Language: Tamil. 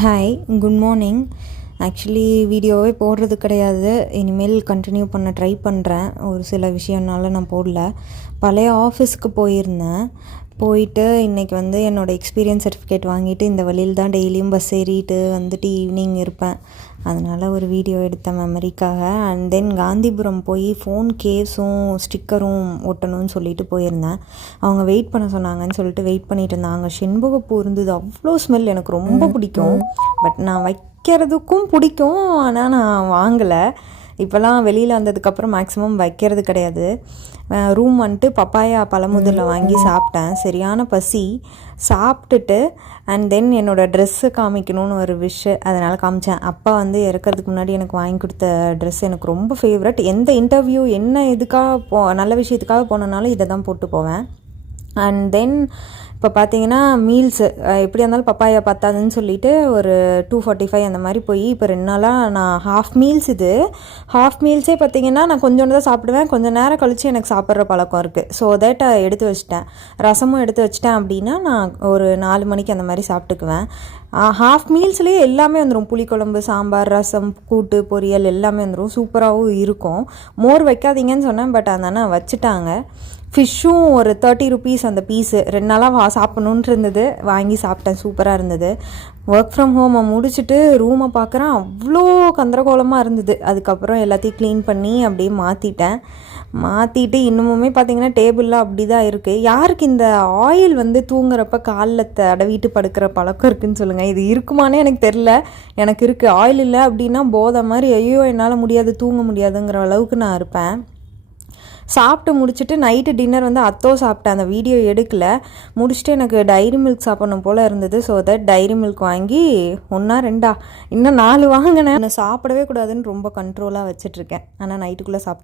Hi, good morning. ஆக்சுவலி வீடியோவே போடுறது கிடையாது. இனிமேல் கண்டினியூ பண்ண ட்ரை பண்ணுறேன். ஒரு சில விஷயம்னால நான் போடல. பழைய ஆஃபீஸ்க்கு போயிருந்தேன். போயிட்டு இன்றைக்கி என்னோடய எக்ஸ்பீரியன்ஸ் சர்டிஃபிகேட் வாங்கிட்டு இந்த வழியில் தான் டெய்லியும் பஸ் ஏறிட்டு வந்துட்டு ஈவினிங் இருப்பேன். அதனால் ஒரு வீடியோ எடுத்தேன் மெமரிக்காக. அண்ட் தென் காந்திபுரம் போய் ஃபோன் கேஸும் ஸ்டிக்கரும் ஒட்டணும்னு சொல்லிட்டு போயிருந்தேன். அவங்க வெயிட் பண்ண சொன்னாங்கன்னு சொல்லிட்டு வெயிட் பண்ணிட்டு இருந்தாங்க. செண்பகப்பூ இருந்தது. அவ்வளோ ஸ்மெல், எனக்கு ரொம்ப பிடிக்கும். பட் நான் வைக்கிறதுக்கும் பிடிக்கும், ஆனால் நான் வாங்கலை. இப்போல்லாம் வெளியில் வந்ததுக்கப்புறம் மேக்ஸிமம் வைக்கிறது கிடையாது. ரூம் பப்பாயா பழமுதிரில் வாங்கி சாப்பிட்டேன். சரியான பசி. சாப்பிட்டுட்டு அண்ட் தென் என்னோடய ட்ரெஸ்ஸு காமிக்கணும்னு ஒரு விஷ், அதனால் காமிச்சேன். அப்பா இறக்கிறதுக்கு முன்னாடி எனக்கு வாங்கி கொடுத்த ட்ரெஸ் எனக்கு ரொம்ப ஃபேவரட். எந்த இன்டர்வியூ என்ன இதுக்காக நல்ல விஷயத்துக்காக போனனாலும் இதை தான் போட்டு போவேன். அண்ட் தென் இப்போ பார்த்தீங்கன்னா மீல்ஸு எப்படியா இருந்தாலும் பப்பாயா பத்தாதுன்னு சொல்லிட்டு ஒரு 245 அந்த மாதிரி போய் இப்போ 2 நாளாக நான் ஹாஃப் மீல்ஸ் ஹாஃப் மீல்ஸே பார்த்தீங்கன்னா நான் கொஞ்சோண்டு தான் சாப்பிடுவேன். கொஞ்சம் நேரம் கழித்து எனக்கு சாப்பிட்ற பழக்கம் இருக்குது. ஸோ தட் எடுத்து வச்சிட்டேன். ரசமும் எடுத்து வச்சிட்டேன் அப்படின்னா நான் ஒரு 4 மணிக்கு அந்த மாதிரி சாப்பிட்டுக்குவேன். ஹாஃப் மீல்ஸ்லேயே எல்லாமே வந்துடும். புளிக்குழம்பு, சாம்பார், ரசம், கூட்டு, பொரியல் எல்லாமே வந்துடும். சூப்பராகவும் இருக்கும். மோர் வைக்காதீங்கன்னு சொன்னேன், பட் அந்த வச்சுட்டாங்க. ஃபிஷ்ஷும் ஒரு 30 rupees அந்த பீஸு. 2 நாளாக சாப்பிட்ணுன்ட்டு இருந்தது, வாங்கி சாப்பிட்டேன். சூப்பராக இருந்தது. ஒர்க் ஃப்ரம் ஹோமை முடிச்சுட்டு ரூமை பார்க்குறேன், அவ்வளோ கந்தரகோலமாக இருந்தது. அதுக்கப்புறம் எல்லாத்தையும் க்ளீன் பண்ணி அப்படியே மாற்றிட்டு இன்னமுமே பார்த்திங்கன்னா டேபிளில் அப்படி தான் இருக்குது. யாருக்கு இந்த ஆயில் தூங்குறப்ப காலில் தடவிட்டு படுக்கிற பழக்கம் இருக்குதுன்னு சொல்லுங்கள். இது இருக்குமானே எனக்கு தெரில. எனக்கு இருக்குது. ஆயில் இல்லை அப்படின்னா போதை மாதிரி, ஐயோ என்னால் முடியாது, தூங்க முடியாதுங்கிற அளவுக்கு நான் இருப்பேன். சாப்பிட்டு முடிச்சுட்டு நைட்டு டின்னர் அத்தோ சாப்பிட்டேன். அந்த வீடியோ எடுக்கல. முடிச்சுட்டு எனக்கு டைரி மில்க் சாப்பிடணும் போல் இருந்தது. ஸோ தட் டைரி மில்க் வாங்கி 1 2 இன்னும் 4 வாங்கினேன். சாப்பிடவே கூடாதுன்னு ரொம்ப கண்ட்ரோலாக வச்சிட்ருக்கேன். ஆனால் நைட்டுக்குள்ளே சாப்பிட்டேன்.